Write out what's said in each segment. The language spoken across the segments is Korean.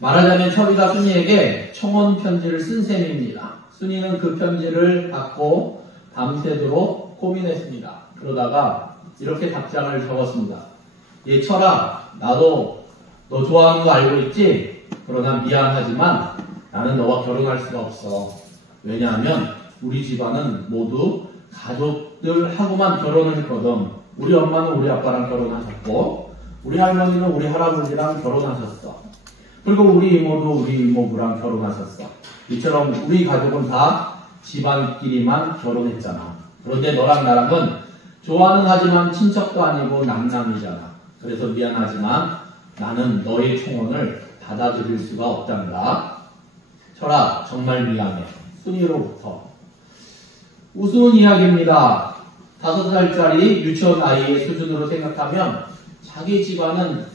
말하자면 철이가 순이에게 청원 편지를 쓴 셈입니다. 순이는 그 편지를 받고 밤새도록 고민했습니다. 그러다가 이렇게 답장을 적었습니다. 예, 철아, 나도 너 좋아하는 거 알고 있지? 그러나 미안하지만 나는 너와 결혼할 수가 없어. 왜냐하면 우리 집안은 모두 가족들하고만 결혼을 했거든. 우리 엄마는 우리 아빠랑 결혼하셨고 우리 할머니는 우리 할아버지랑 결혼하셨어. 그리고 우리 이모도 우리 이모부랑 결혼하셨어. 이처럼 우리 가족은 다 집안끼리만 결혼했잖아. 그런데 너랑 나랑은 좋아는 하지만 친척도 아니고 남남이잖아. 그래서 미안하지만 나는 너의 청혼을 받아들일 수가 없단다. 철아, 정말 미안해. 순이로부터. 우스운 이야기입니다. 5살짜리 유치원 아이의 수준으로 생각하면 자기 집안은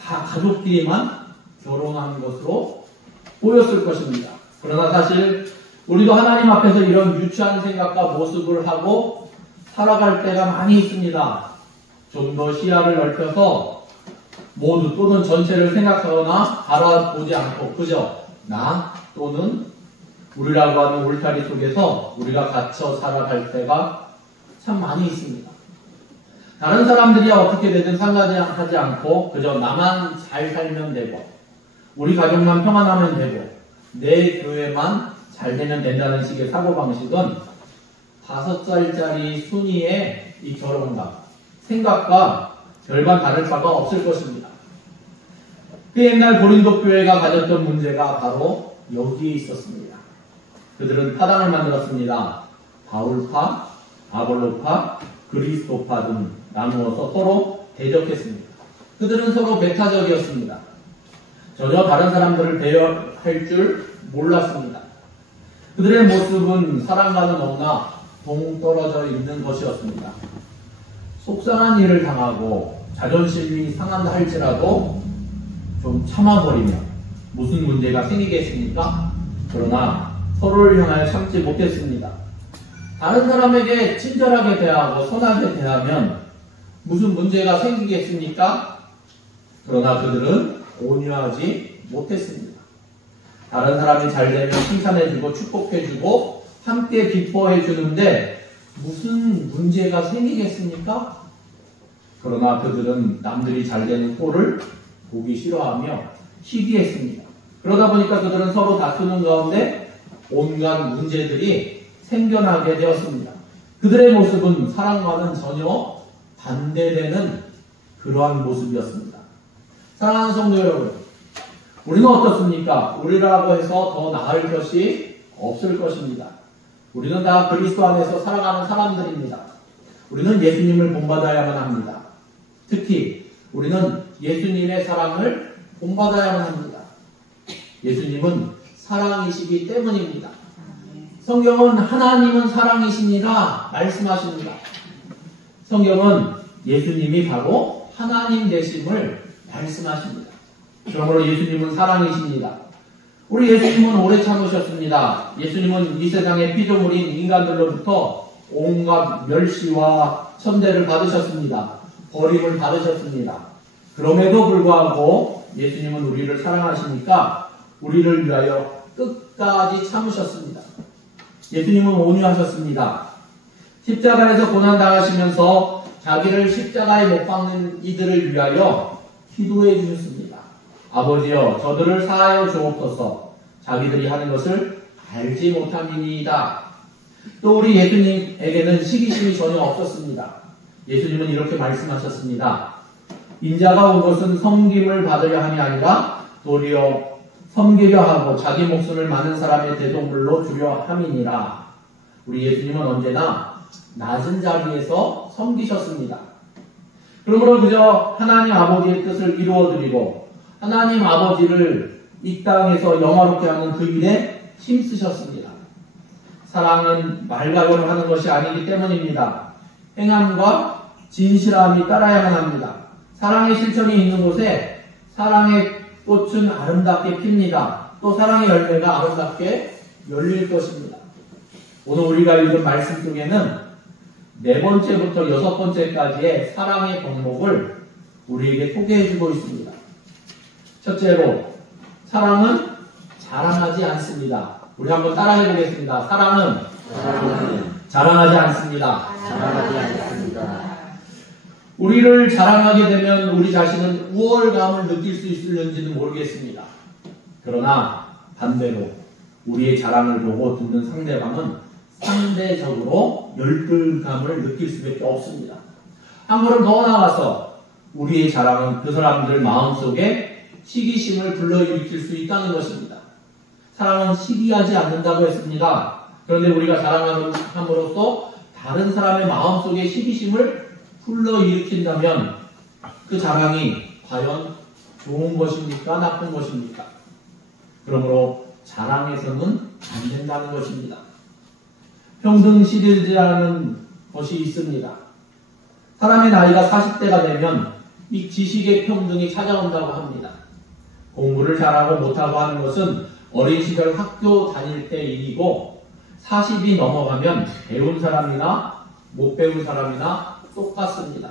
다 가족끼리만 결혼한 것으로 보였을 것입니다. 그러나 사실 우리도 하나님 앞에서 이런 유치한 생각과 모습을 하고 살아갈 때가 많이 있습니다. 좀 더 시야를 넓혀서 모두 또는 전체를 생각하거나 바라보지 않고 그저 나 또는 우리라고 하는 울타리 속에서 우리가 갇혀 살아갈 때가 참 많이 있습니다. 다른 사람들이 어떻게 되든 상관하지 않고 그저 나만 잘 살면 되고 우리 가족만 평안하면 되고 내 교회만 잘 되면 된다는 식의 사고방식은 5살짜리 순이의 이 결혼감, 생각과 별반 다를 바가 없을 것입니다. 그 옛날 고린도 교회가 가졌던 문제가 바로 여기에 있었습니다. 그들은 파당을 만들었습니다. 바울파, 아볼로파, 그리스도파 등 나누어서 서로 대적했습니다. 그들은 서로 배타적이었습니다. 전혀 다른 사람들을 대여할 줄 몰랐습니다. 그들의 모습은 사랑과는 너무나 동떨어져 있는 것이었습니다. 속상한 일을 당하고 자존심이 상한다 할지라도 좀 참아버리면 무슨 문제가 생기겠습니까? 그러나 서로를 향하여 참지 못했습니다. 다른 사람에게 친절하게 대하고 선하게 대하면 무슨 문제가 생기겠습니까? 그러나 그들은 온유하지 못했습니다. 다른 사람이 잘 되면 칭찬해주고 축복해주고 함께 기뻐해주는데 무슨 문제가 생기겠습니까? 그러나 그들은 남들이 잘 되는 꼴을 보기 싫어하며 시기했습니다. 그러다 보니까 그들은 서로 다투는 가운데 온갖 문제들이 생겨나게 되었습니다. 그들의 모습은 사랑과는 전혀 반대되는 그러한 모습이었습니다. 사랑하는 성도 여러분, 우리는 어떻습니까? 우리라고 해서 더 나을 것이 없을 것입니다. 우리는 다 그리스도 안에서 살아가는 사람들입니다. 우리는 예수님을 본받아야만 합니다. 특히 우리는 예수님의 사랑을 본받아야만 합니다. 예수님은 사랑이시기 때문입니다. 성경은 하나님은 사랑이시니라 말씀하십니다. 성경은 예수님이 바로 하나님 되심을 말씀하십니다. 그러므로 예수님은 사랑이십니다. 우리 예수님은 오래 참으셨습니다. 예수님은 이 세상의 피조물인 인간들로부터 온갖 멸시와 천대를 받으셨습니다. 버림을 받으셨습니다. 그럼에도 불구하고 예수님은 우리를 사랑하시니까 우리를 위하여 끝까지 참으셨습니다. 예수님은 온유하셨습니다. 십자가에서 고난당하시면서 자기를 십자가에 못 박는 이들을 위하여 기도해 주셨습니다. 아버지여, 저들을 사하여 주옵소서. 자기들이 하는 것을 알지 못함이니이다. 또 우리 예수님에게는 시기심이 전혀 없었습니다. 예수님은 이렇게 말씀하셨습니다. 인자가 온 것은 섬김을 받으려 함이 아니라 도리어 섬기려 하고 자기 목숨을 많은 사람의 대동물로 주려 함이니라. 우리 예수님은 언제나 낮은 자리에서 섬기셨습니다. 그러므로 그저 하나님 아버지의 뜻을 이루어드리고 하나님 아버지를 이 땅에서 영화롭게 하는 그 일에 힘쓰셨습니다. 사랑은 말가교를 하는 것이 아니기 때문입니다. 행함과 진실함이 따라야만 합니다. 사랑의 실천이 있는 곳에 사랑의 꽃은 아름답게 핍니다. 또 사랑의 열매가 아름답게 열릴 것입니다. 오늘 우리가 읽은 말씀 중에는 4번째부터 6번째까지의 사랑의 덕목을 우리에게 소개해주고 있습니다. 첫째로 사랑은 자랑하지 않습니다. 우리 한번 따라해 보겠습니다. 사랑은 자랑하지 않습니다. 자랑하지 않습니다. 우리를 자랑하게 되면 우리 자신은 우월감을 느낄 수 있을는지는 모르겠습니다. 그러나 반대로 우리의 자랑을 보고 듣는 상대방은 상대적으로 열등감을 느낄 수밖에 없습니다. 한 걸음 더 나아가서 우리의 자랑은 그 사람들 마음속에 시기심을 불러일으킬 수 있다는 것입니다. 사랑은 시기하지 않는다고 했습니다. 그런데 우리가 자랑함으로써 다른 사람의 마음속에 시기심을 불러일으킨다면 그 자랑이 과연 좋은 것입니까? 나쁜 것입니까? 그러므로 자랑해서는 안 된다는 것입니다. 평등시대라는 것이 있습니다. 사람의 나이가 40대가 되면 이 지식의 평등이 찾아온다고 합니다. 공부를 잘하고 못하고 하는 것은 어린 시절 학교 다닐 때 일이고 40이 넘어가면 배운 사람이나 못 배운 사람이나 똑같습니다.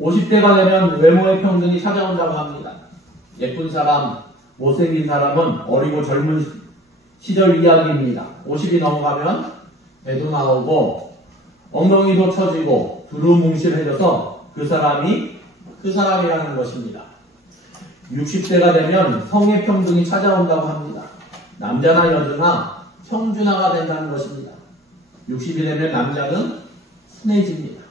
50대가 되면 외모의 평등이 찾아온다고 합니다. 예쁜 사람, 못생긴 사람은 어리고 젊은 시절 이야기입니다. 50이 넘어가면 배도 나오고 엉덩이도 처지고 두루뭉실해져서 그 사람이 그 사람이라는 것입니다. 60대가 되면 성의 평등이 찾아온다고 합니다. 남자나 여자나 평준화가 된다는 것입니다. 60이 되면 남자는 순해집니다.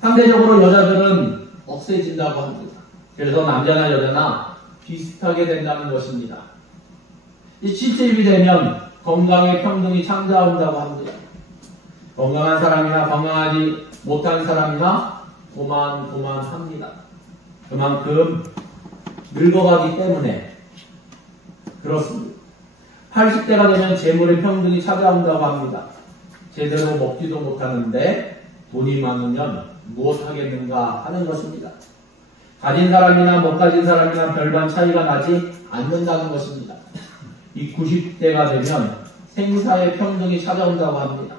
상대적으로 여자들은 억세진다고 합니다. 그래서 남자나 여자나 비슷하게 된다는 것입니다. 이 70이 되면 건강의 평등이 찾아온다고 합니다. 건강한 사람이나 건강하지 못한 사람이나 고만고만합니다. 그만큼 늙어가기 때문에 그렇습니다. 80대가 되면 재물의 평등이 찾아온다고 합니다. 제대로 먹지도 못하는데 돈이 많으면 무엇 하겠는가 하는 것입니다. 가진 사람이나 못 가진 사람이나 별반 차이가 나지 않는다는 것입니다. 이 90대가 되면 생사의 평등이 찾아온다고 합니다.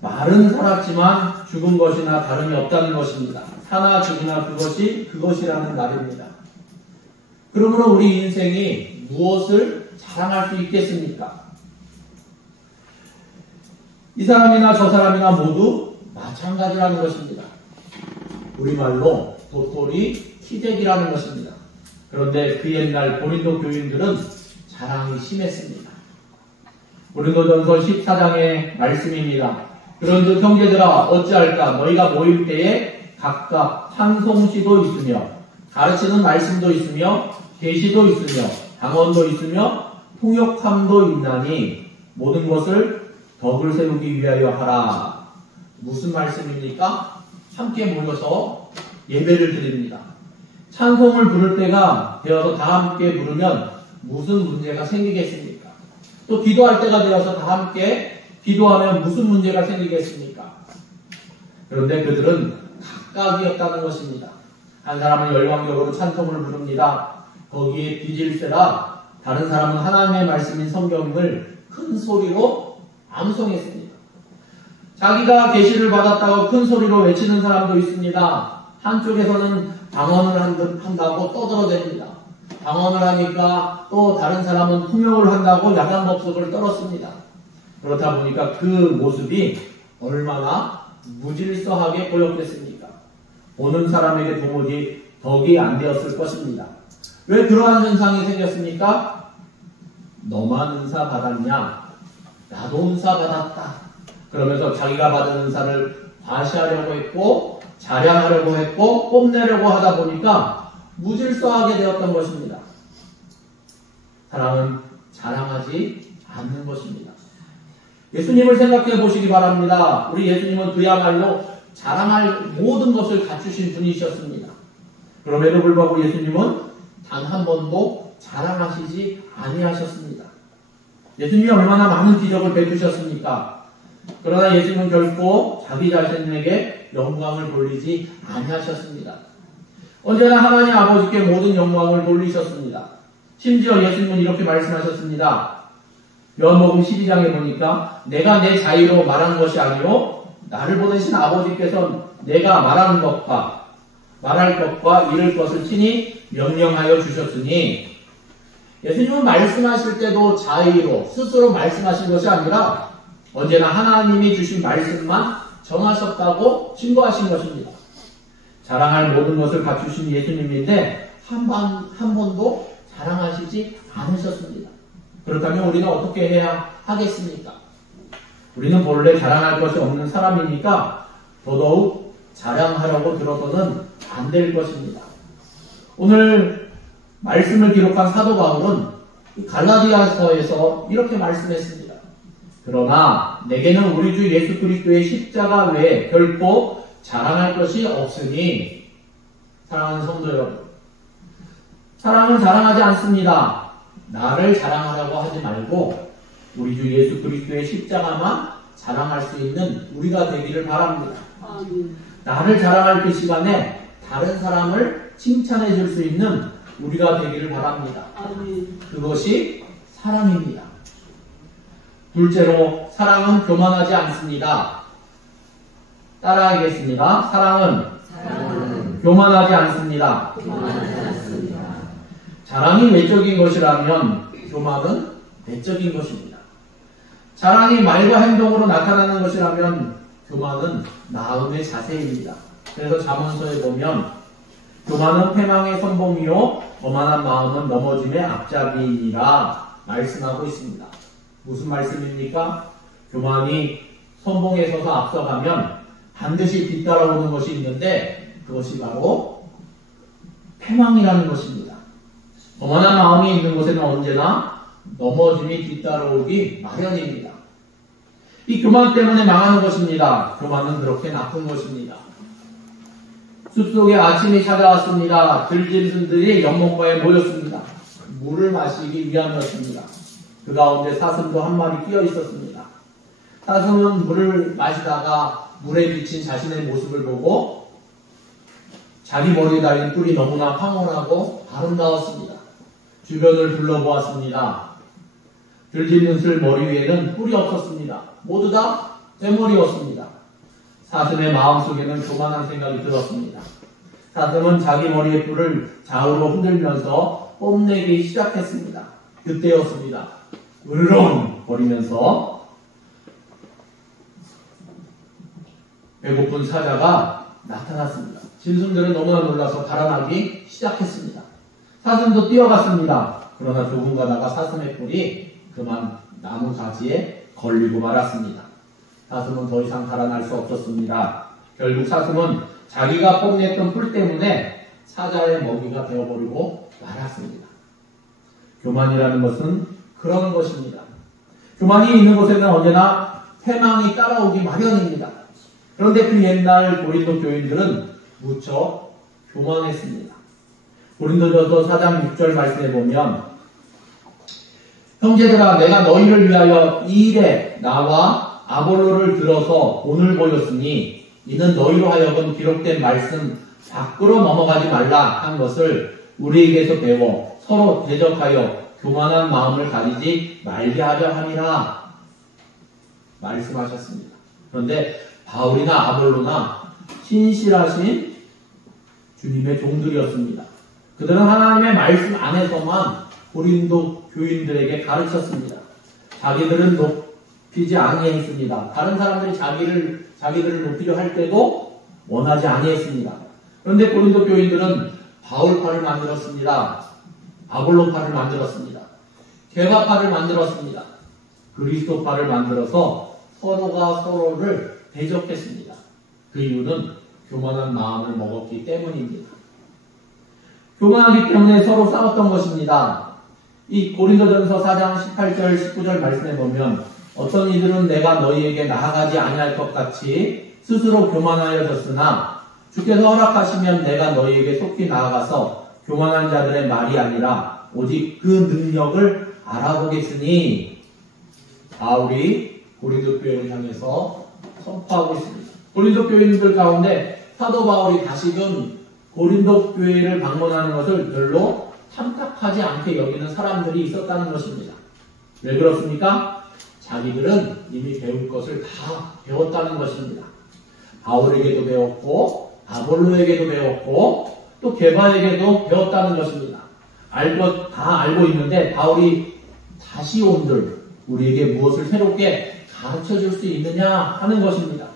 말은 살았지만 죽은 것이나 다름이 없다는 것입니다. 사나 죽으나 그것이라는 말입니다. 그러므로 우리 인생이 무엇을 자랑할 수 있겠습니까? 이 사람이나 저 사람이나 모두 마찬가지라는 것입니다. 우리말로 도토리 키재기라는 것입니다. 그런데 그 옛날 고린도 교인들은 자랑이 심했습니다. 고린도전서 14장의 말씀입니다. 그런즉 형제들아 어찌할까 너희가 모일 때에 각각 찬송시도 있으며 가르치는 말씀도 있으며 계시도 있으며 당언도 있으며 통역함도 있나니 모든 것을 덕을 세우기 위하여 하라. 무슨 말씀입니까? 함께 모여서 예배를 드립니다. 찬송을 부를 때가 되어서 다 함께 부르면 무슨 문제가 생기겠습니까? 또 기도할 때가 되어서 다 함께 기도하면 무슨 문제가 생기겠습니까? 그런데 그들은 각각이었다는 것입니다. 한 사람은 열광적으로 찬송을 부릅니다. 거기에 뒤질세라 다른 사람은 하나님의 말씀인 성경을 큰 소리로 암송했습니다. 자기가 계시를 받았다고 큰 소리로 외치는 사람도 있습니다. 한쪽에서는 방언을 한다고 떠들어댑니다. 방언을 하니까 또 다른 사람은 통역을 한다고 야단법석을 떨었습니다. 그렇다 보니까 그 모습이 얼마나 무질서하게 보였겠습니까? 보는 사람에게 도무지 덕이 안 되었을 것입니다. 왜 그러한 현상이 생겼습니까? 너만 은사 받았냐? 나도 은사 받았다. 그러면서 자기가 받은 은사를 과시하려고 했고 자랑하려고 했고 뽐내려고 하다 보니까 무질서하게 되었던 것입니다. 사랑은 자랑하지 않는 것입니다. 예수님을 생각해 보시기 바랍니다. 우리 예수님은 그야말로 자랑할 모든 것을 갖추신 분이셨습니다. 그럼에도 불구하고 예수님은 단 한 번도 자랑하시지 아니하셨습니다. 예수님이 얼마나 많은 기적을 베푸셨습니까? 그러나 예수님은 결코 자기 자신에게 영광을 돌리지 아니하셨습니다. 언제나 하나님 아버지께 모든 영광을 돌리셨습니다. 심지어 예수님은 이렇게 말씀하셨습니다. 요한복음 12장에 보니까 내가 내 자유로 말한 것이 아니요 나를 보내신 아버지께서 내가 말하는 것과 말할 것과 이를 것을 친히 명령하여 주셨으니 예수님은 말씀하실 때도 자의로 스스로 말씀하신 것이 아니라 언제나 하나님이 주신 말씀만 전하셨다고 증거하신 것입니다. 자랑할 모든 것을 갖추신 예수님인데 한 번도 자랑하시지 않으셨습니다. 그렇다면 우리는 어떻게 해야 하겠습니까? 우리는 본래 자랑할 것이 없는 사람이니까 더더욱 자랑하려고 들어서는 안 될 것입니다. 오늘 말씀을 기록한 사도 바울은 갈라디아서에서 이렇게 말씀했습니다. 그러나 내게는 우리 주 예수 그리스도의 십자가 외에 결코 자랑할 것이 없으니 사랑하는 성도 여러분, 사랑은 자랑하지 않습니다. 나를 자랑하라고 하지 말고 우리 주 예수 그리스도의 십자가만 자랑할 수 있는 우리가 되기를 바랍니다. 나를 자랑할 그 시간에 다른 사람을 칭찬해 줄 수 있는 우리가 되기를 바랍니다. 그것이 사랑입니다. 둘째로 사랑은 교만하지 않습니다. 따라하겠습니다. 사랑은 교만하지 않습니다. 자랑이 외적인 것이라면 교만은 내적인 것입니다. 자랑이 말과 행동으로 나타나는 것이라면 교만은 나음의 자세입니다. 그래서 잠언서에 보면 교만은 패망의 선봉이요 거만한 마음은 넘어짐의 앞잡이니라 말씀하고 있습니다. 무슨 말씀입니까? 교만이 선봉에 서서 앞서가면 반드시 뒤따라오는 것이 있는데 그것이 바로 패망이라는 것입니다. 거만한 마음이 있는 곳에는 언제나 넘어짐이 뒤따라오기 마련입니다. 이 교만 때문에 망하는 것입니다. 교만은 그렇게 나쁜 것입니다. 숲속에 아침이 찾아왔습니다. 들짐승들이 연못가에 모였습니다. 물을 마시기 위함이었습니다. 그 가운데 사슴도 한 마리 끼어 있었습니다. 사슴은 물을 마시다가 물에 비친 자신의 모습을 보고 자기 머리에 달린 뿔이 너무나 황홀하고 아름다웠습니다. 주변을 둘러보았습니다. 들짐승들 머리 위에는 뿔이 없었습니다. 모두 다 대머리였습니다. 사슴의 마음속에는 교만한 생각이 들었습니다. 사슴은 자기 머리의 뿔을 좌우로 흔들면서 뽐내기 시작했습니다. 그때였습니다. 으르렁 거리면서 배고픈 사자가 나타났습니다. 짐승들은 너무나 놀라서 달아나기 시작했습니다. 사슴도 뛰어갔습니다. 그러나 조금 가다가 사슴의 뿔이 그만 나무 가지에 걸리고 말았습니다. 사슴은 더 이상 달아날 수 없었습니다. 결국 사슴은 자기가 뽐냈던 뿔 때문에 사자의 먹이가 되어버리고 말았습니다. 교만이라는 것은 그런 것입니다. 교만이 있는 곳에는 언제나 패망이 따라오기 마련입니다. 그런데 그 옛날 고린도 교인들은 무척 교만했습니다. 고린도전서 4장 6절 말씀에 보면 형제들아 내가 너희를 위하여 이 일에 나와 아볼로를 들어서 본을 보였으니 이는 너희로 하여금 기록된 말씀 밖으로 넘어가지 말라 한 것을 우리에게서 배워 서로 대적하여 교만한 마음을 가지지 말게 하려 함이라 말씀하셨습니다. 그런데 바울이나 아볼로나 신실하신 주님의 종들이었습니다. 그들은 하나님의 말씀 안에서만 고린도 교인들에게 가르쳤습니다. 자기들은 높이지 아니했습니다. 다른 사람들이 자기들을 높이려 할 때도 원하지 아니했습니다. 그런데 고린도 교인들은 바울파를 만들었습니다. 아볼로파를 만들었습니다. 게바파를 만들었습니다. 그리스도파를 만들어서 서로가 서로를 대적했습니다. 그 이유는 교만한 마음을 먹었기 때문입니다. 교만하기 때문에 서로 싸웠던 것입니다. 이 고린도전서 4장 18절 19절 말씀에 보면 어떤 이들은 내가 너희에게 나아가지 아니할 것 같이 스스로 교만하여졌으나 주께서 허락하시면 내가 너희에게 속히 나아가서 교만한 자들의 말이 아니라 오직 그 능력을 알아보겠으니 바울이 고린도 교회를 향해서 선포하고 있습니다. 고린도 교인들 가운데 사도 바울이 다시금 고린도 교회를 방문하는 것을 별로 탐탁하지 않게 여기는 사람들이 있었다는 것입니다. 왜 그렇습니까? 자기들은 이미 배울 것을 다 배웠다는 것입니다. 바울에게도 배웠고 아볼로에게도 배웠고 또 게바에게도 배웠다는 것입니다. 다 알고 있는데 바울이 다시 온들 우리에게 무엇을 새롭게 가르쳐 줄 수 있느냐 하는 것입니다.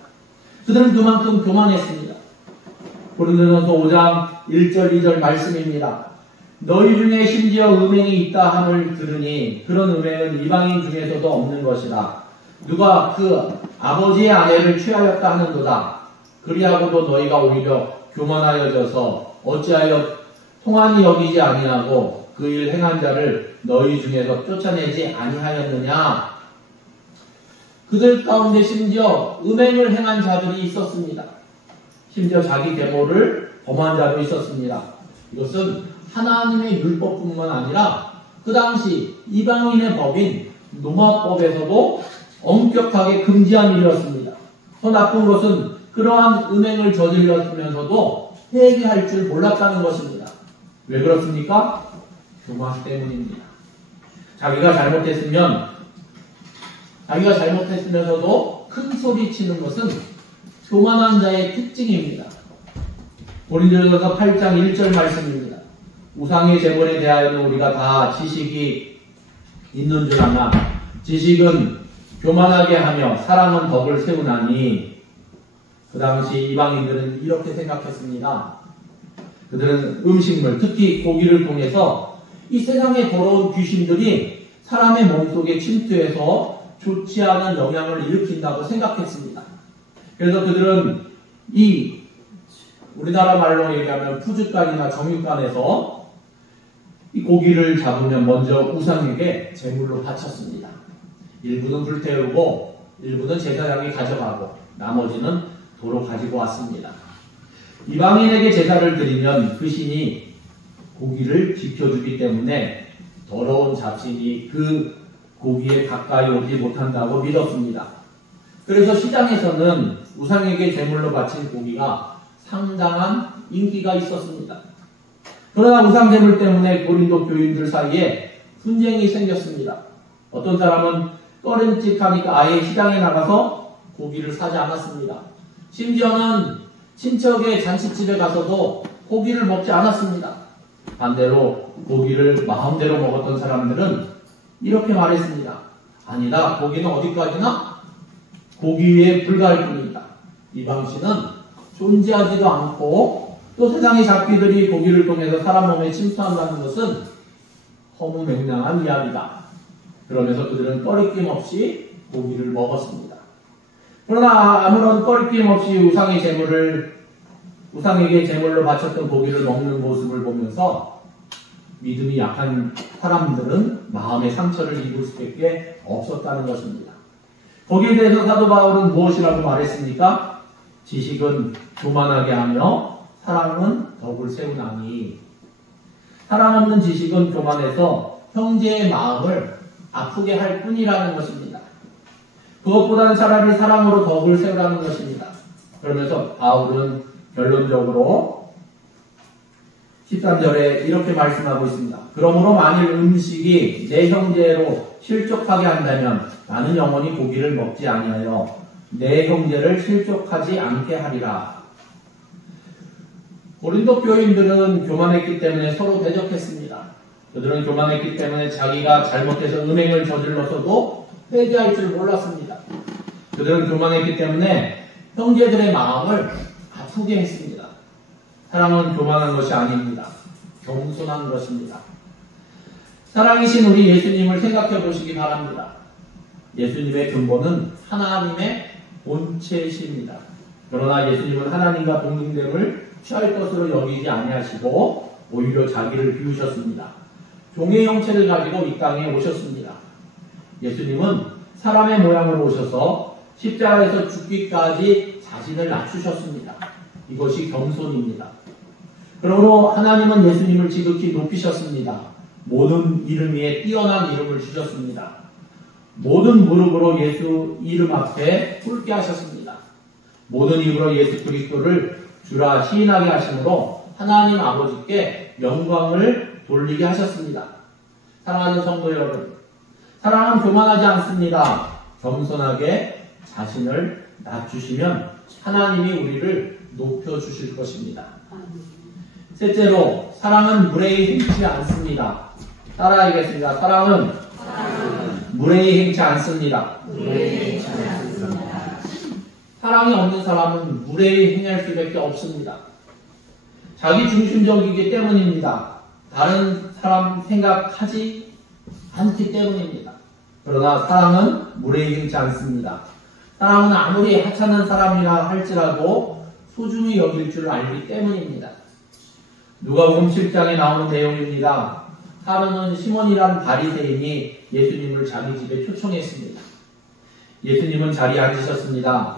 그들은 그만큼 교만했습니다. 고린도전서 5장 1절 2절 말씀입니다. 너희 중에 심지어 음행이 있다 함을 들으니 그런 음행은 이방인 중에서도 없는 것이라. 누가 그 아버지의 아내를 취하였다 하는도다. 그리하고도 너희가 오히려 교만하여져서 어찌하여 통한이 여기지 아니하고 그 일 행한 자를 너희 중에서 쫓아내지 아니하였느냐. 그들 가운데 심지어 음행을 행한 자들이 있었습니다. 심지어 자기 계보를 범한 자도 있었습니다. 이것은 하나님의 율법뿐만 아니라 그 당시 이방인의 법인 노마법에서도 엄격하게 금지한 일이었습니다. 더 나쁜 것은 그러한 음행을 저질렀으면서도 회개할 줄 몰랐다는 것입니다. 왜 그렇습니까? 교만 때문입니다. 자기가 잘못했으면서도 큰 소리 치는 것은 교만한 자의 특징입니다. 고린도전서 8장 1절 말씀입니다. 우상의 제물에 대하여는 우리가 다 지식이 있는 줄 아나 지식은 교만하게 하며 사랑은 덕을 세우나니. 그 당시 이방인들은 이렇게 생각했습니다. 그들은 음식물, 특히 고기를 통해서 이 세상의 더러운 귀신들이 사람의 몸속에 침투해서 좋지 않은 영향을 일으킨다고 생각했습니다. 그래서 그들은 우리나라 말로 얘기하면 푸주간이나 정육간에서 이 고기를 잡으면 먼저 우상에게 제물로 바쳤습니다. 일부는 불태우고 일부는 제사장이 가져가고 나머지는 도로 가지고 왔습니다. 이방인에게 제사를 드리면 그 신이 고기를 지켜주기 때문에 더러운 잡신이 그 고기에 가까이 오지 못한다고 믿었습니다. 그래서 시장에서는 우상에게 제물로 바친 고기가 상당한 인기가 있었습니다. 그러나 우상 제물 때문에 고린도 교인들 사이에 분쟁이 생겼습니다. 어떤 사람은 꺼림칙하니까 아예 시장에 나가서 고기를 사지 않았습니다. 심지어는 친척의 잔치집에 가서도 고기를 먹지 않았습니다. 반대로 고기를 마음대로 먹었던 사람들은 이렇게 말했습니다. 아니다, 고기는 어디까지나 고기 위에 불과할 뿐이다. 이 방식은 존재하지도 않고 또 세상의 잡귀들이 고기를 통해서 사람 몸에 침투한다는 것은 허무맹랑한 이야기다. 그러면서 그들은 꺼리낌 없이 고기를 먹었습니다. 그러나 아무런 꺼리낌 없이 우상에게 제물로 바쳤던 고기를 먹는 모습을 보면서 믿음이 약한 사람들은 마음의 상처를 입을 수밖에 없었다는 것입니다. 거기에 대해서 사도 바울은 무엇이라고 말했습니까? 지식은 교만하게 하며 사랑은 덕을 세우나니. 사랑 없는 지식은 교만해서 형제의 마음을 아프게 할 뿐이라는 것입니다. 그것보다는 차라리 사랑으로 덕을 세우라는 것입니다. 그러면서 바울은 결론적으로 13절에 이렇게 말씀하고 있습니다. 그러므로 만일 음식이 내 형제로 실족하게 한다면 나는 영원히 고기를 먹지 아니하여 내 형제를 실족하지 않게 하리라. 고린도 교인들은 교만했기 때문에 서로 대적했습니다. 그들은 교만했기 때문에 자기가 잘못해서 음행을 저질러서도 회개할 줄 몰랐습니다. 그들은 교만했기 때문에 형제들의 마음을 아프게 했습니다. 사랑은 교만한 것이 아닙니다. 겸손한 것입니다. 사랑이신 우리 예수님을 생각해 보시기 바랍니다. 예수님의 근본은 하나님의 본체이십니다. 그러나 예수님은 하나님과 동등됨을 취할 것으로 여기지 아니하시고 오히려 자기를 비우셨습니다. 종의 형체를 가지고 이 땅에 오셨습니다. 예수님은 사람의 모양으로 오셔서 십자가에서 죽기까지 자신을 낮추셨습니다. 이것이 겸손입니다. 그러므로 하나님은 예수님을 지극히 높이셨습니다. 모든 이름 위에 뛰어난 이름을 주셨습니다. 모든 무릎으로 예수 이름 앞에 꿇게 하셨습니다. 모든 입으로 예수 그리스도를 주라 시인하게 하심으로 하나님 아버지께 영광을 돌리게 하셨습니다. 사랑하는 성도 여러분, 사랑은 교만하지 않습니다. 겸손하게 자신을 낮추시면 하나님이 우리를 높여주실 것입니다. 셋째로, 사랑은 무례히 행치 않습니다. 따라하겠습니다. 사랑은 무례히 행치 않습니다. 사랑이 없는 사람은 무례히 행할 수밖에 없습니다. 자기 중심적이기 때문입니다. 다른 사람 생각하지 않기 때문입니다. 그러나 사랑은 무례히 행치 않습니다. 사랑은 아무리 하찮은 사람이라 할지라도 소중히 여길 줄 알기 때문입니다. 누가복음 7장에 나오는 내용입니다. 하루는 시몬이란 바리새인이 예수님을 자기 집에 초청했습니다. 예수님은 자리에 앉으셨습니다.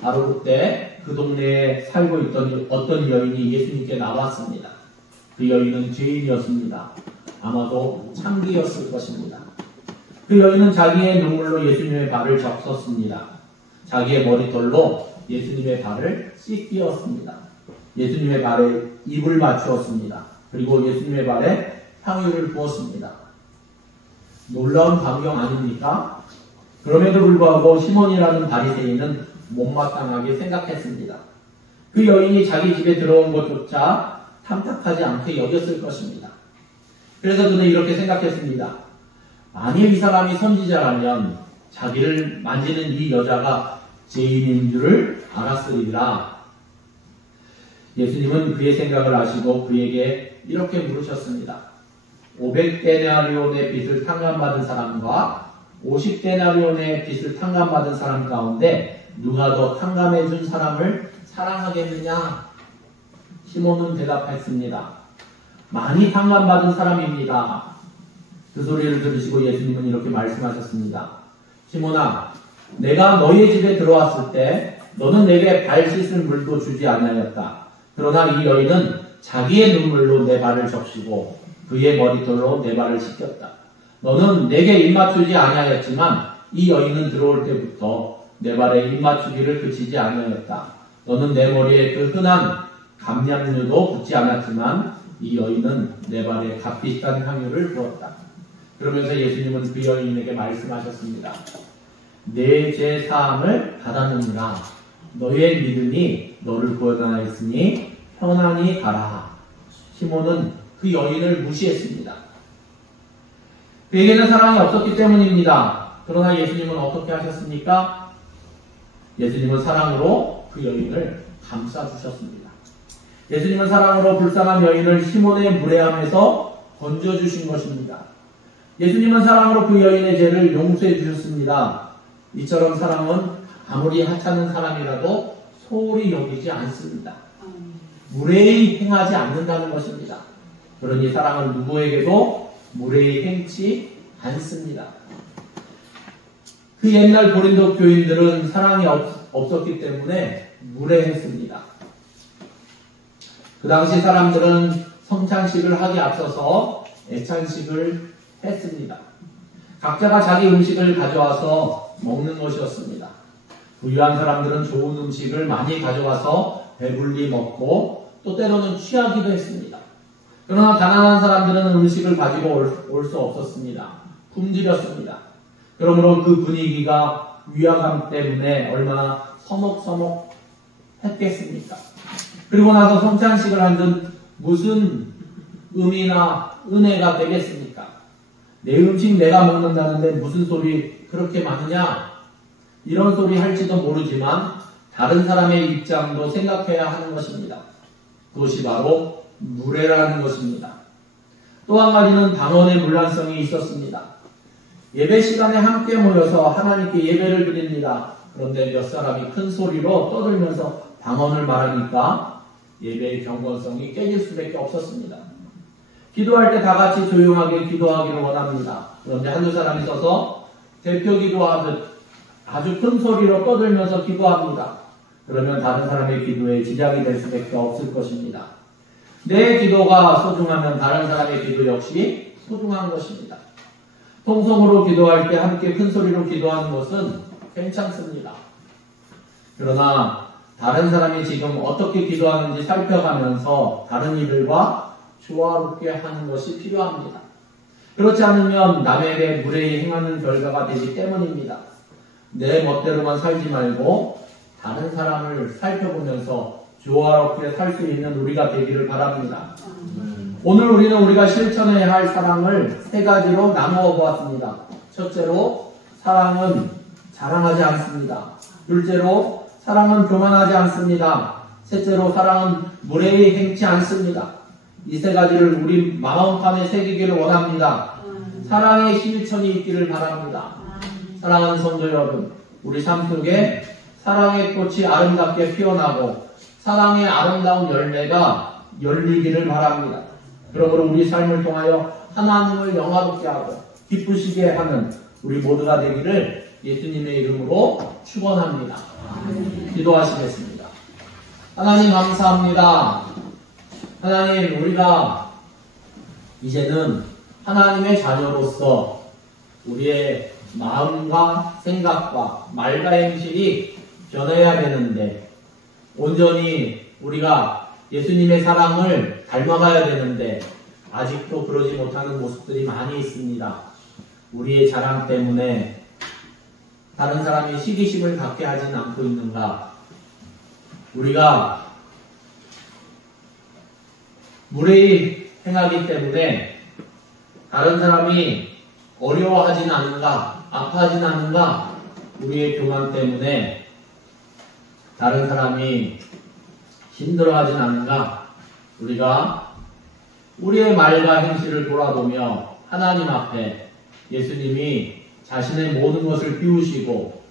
바로 그때 그 동네에 살고 있던 어떤 여인이 예수님께 나왔습니다. 그 여인은 죄인이었습니다. 아마도 창기였을 것입니다. 그 여인은 자기의 눈물로 예수님의 발을 적셨습니다. 자기의 머릿돌로 예수님의 발을 씻기었습니다. 예수님의 발에 입을 맞추었습니다. 그리고 예수님의 발에 향유를 부었습니다. 놀라운 광경 아닙니까? 그럼에도 불구하고 시몬이라는 바리새인은 못마땅하게 생각했습니다. 그 여인이 자기 집에 들어온 것조차 탐탁하지 않게 여겼을 것입니다. 그래서 그는 이렇게 생각했습니다. 만일 이 사람이 선지자라면 자기를 만지는 이 여자가 죄인인 줄을 알았으리라. 예수님은 그의 생각을 아시고 그에게 이렇게 물으셨습니다. 500데나리온의 빚을 탕감받은 사람과 50데나리온의 빚을 탕감받은 사람 가운데 누가 더 탕감해 준 사람을 사랑하겠느냐? 시몬은 대답했습니다. 많이 탕감받은 사람입니다. 그 소리를 들으시고 예수님은 이렇게 말씀하셨습니다. 시몬아, 내가 너희 집에 들어왔을 때 너는 내게 발 씻을 물도 주지 않았다. 그러나 이 여인은 자기의 눈물로 내 발을 적시고 그의 머릿돌로 내 발을 씻겼다. 너는 내게 입맞추지 아니하였지만 이 여인은 들어올 때부터 내 발에 입맞추기를 그치지 아니하였다. 너는 내 머리에 그 흔한 감량류도 붓지 않았지만 이 여인은 내 발에 값비싼 향유를 부었다. 그러면서 예수님은 그 여인에게 말씀하셨습니다. 내 죄 사함을 받았느니라. 너의 믿음이 너를 구원하였으니 편안히 가라. 시몬은 그 여인을 무시했습니다. 그에게는 사랑이 없었기 때문입니다. 그러나 예수님은 어떻게 하셨습니까? 예수님은 사랑으로 그 여인을 감싸주셨습니다. 예수님은 사랑으로 불쌍한 여인을 시몬의 무례함에서 건져주신 것입니다. 예수님은 사랑으로 그 여인의 죄를 용서해 주셨습니다. 이처럼 사랑은 아무리 하찮은 사람이라도 소홀히 여기지 않습니다. 무례히 행하지 않는다는 것입니다. 그러니 사랑은 누구에게도 무례히 행치 않습니다. 그 옛날 고린도 교인들은 사랑이 없었기 때문에 무례했습니다. 그 당시 사람들은 성찬식을 하기 앞서서 애찬식을 했습니다. 각자가 자기 음식을 가져와서 먹는 것이었습니다. 부유한 사람들은 좋은 음식을 많이 가져와서 배불리 먹고 또 때로는 취하기도 했습니다. 그러나 가난한 사람들은 음식을 가지고 올 수 없었습니다. 굶주렸습니다. 그러므로 그 분위기가 위화감 때문에 얼마나 서먹서먹했겠습니까? 그리고 나서 성찬식을 한들 무슨 의미나 은혜가 되겠습니까? 내 음식 내가 먹는다는데 무슨 소리 그렇게 많으냐? 이런 소리 할지도 모르지만 다른 사람의 입장도 생각해야 하는 것입니다. 그것이 바로 무례라는 것입니다. 또 한 가지는 방언의 문란성이 있었습니다. 예배 시간에 함께 모여서 하나님께 예배를 드립니다. 그런데 몇 사람이 큰 소리로 떠들면서 방언을 말하니까 예배의 경건성이 깨질 수밖에 없었습니다. 기도할 때 다 같이 조용하게 기도하기를 원합니다. 그런데 한두 사람이 서서 대표 기도하듯 아주 큰 소리로 떠들면서 기도합니다. 그러면 다른 사람의 기도에 지장이 될 수밖에 없을 것입니다. 내 기도가 소중하면 다른 사람의 기도 역시 소중한 것입니다. 통성으로 기도할 때 함께 큰 소리로 기도하는 것은 괜찮습니다. 그러나 다른 사람이 지금 어떻게 기도하는지 살펴가면서 다른 이들과 조화롭게 하는 것이 필요합니다. 그렇지 않으면 남에게 무례히 행하는 결과가 되기 때문입니다. 내 멋대로만 살지 말고 다른 사람을 살펴보면서 조화롭게 살 수 있는 우리가 되기를 바랍니다. 오늘 우리는 우리가 실천해야 할 사랑을 세 가지로 나누어 보았습니다. 첫째로, 사랑은 자랑하지 않습니다. 둘째로, 사랑은 교만하지 않습니다. 셋째로, 사랑은 무례히 행치 않습니다. 이 세 가지를 우리 마음판에 새기기를 원합니다. 사랑의 실천이 있기를 바랍니다. 사랑하는 성도 여러분, 우리 삶 속에 사랑의 꽃이 아름답게 피어나고 사랑의 아름다운 열매가 열리기를 바랍니다. 그러므로 우리 삶을 통하여 하나님을 영화롭게 하고 기쁘시게 하는 우리 모두가 되기를 예수님의 이름으로 축원합니다. 기도하시겠습니다. 하나님 감사합니다. 하나님, 우리가 이제는 하나님의 자녀로서 우리의 마음과 생각과 말과 행실이 변해야 되는데, 온전히 우리가 예수님의 사랑을 닮아가야 되는데 아직도 그러지 못하는 모습들이 많이 있습니다. 우리의 자랑 때문에 다른 사람이 시기심을 갖게 하진 않고 있는가? 우리가 무례히 행하기 때문에 다른 사람이 어려워하진 않은가? 아파하진 않은가? 우리의 교만 때문에 다른 사람이 힘들어하진 않은가? 우리가 우리의 말과 행실을 돌아보며 하나님 앞에 예수님이 자신의 모든 것을 비우시고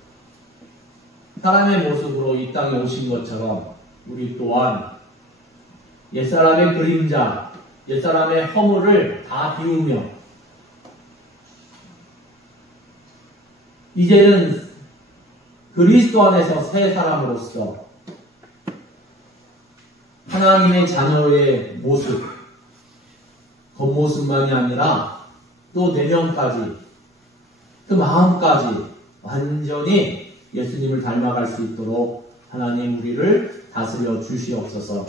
사람의 모습으로 이 땅에 오신 것처럼 우리 또한 옛사람의 그림자, 옛사람의 허물을 다 비우며 이제는 그리스도 안에서 새 사람으로서 하나님의 자녀의 모습, 겉모습만이 아니라 또 내면까지, 그 마음까지 완전히 예수님을 닮아갈 수 있도록 하나님 우리를 다스려 주시옵소서.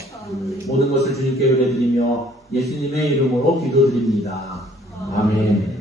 모든 것을 주님께 의뢰드리며 예수님의 이름으로 기도드립니다. 아멘.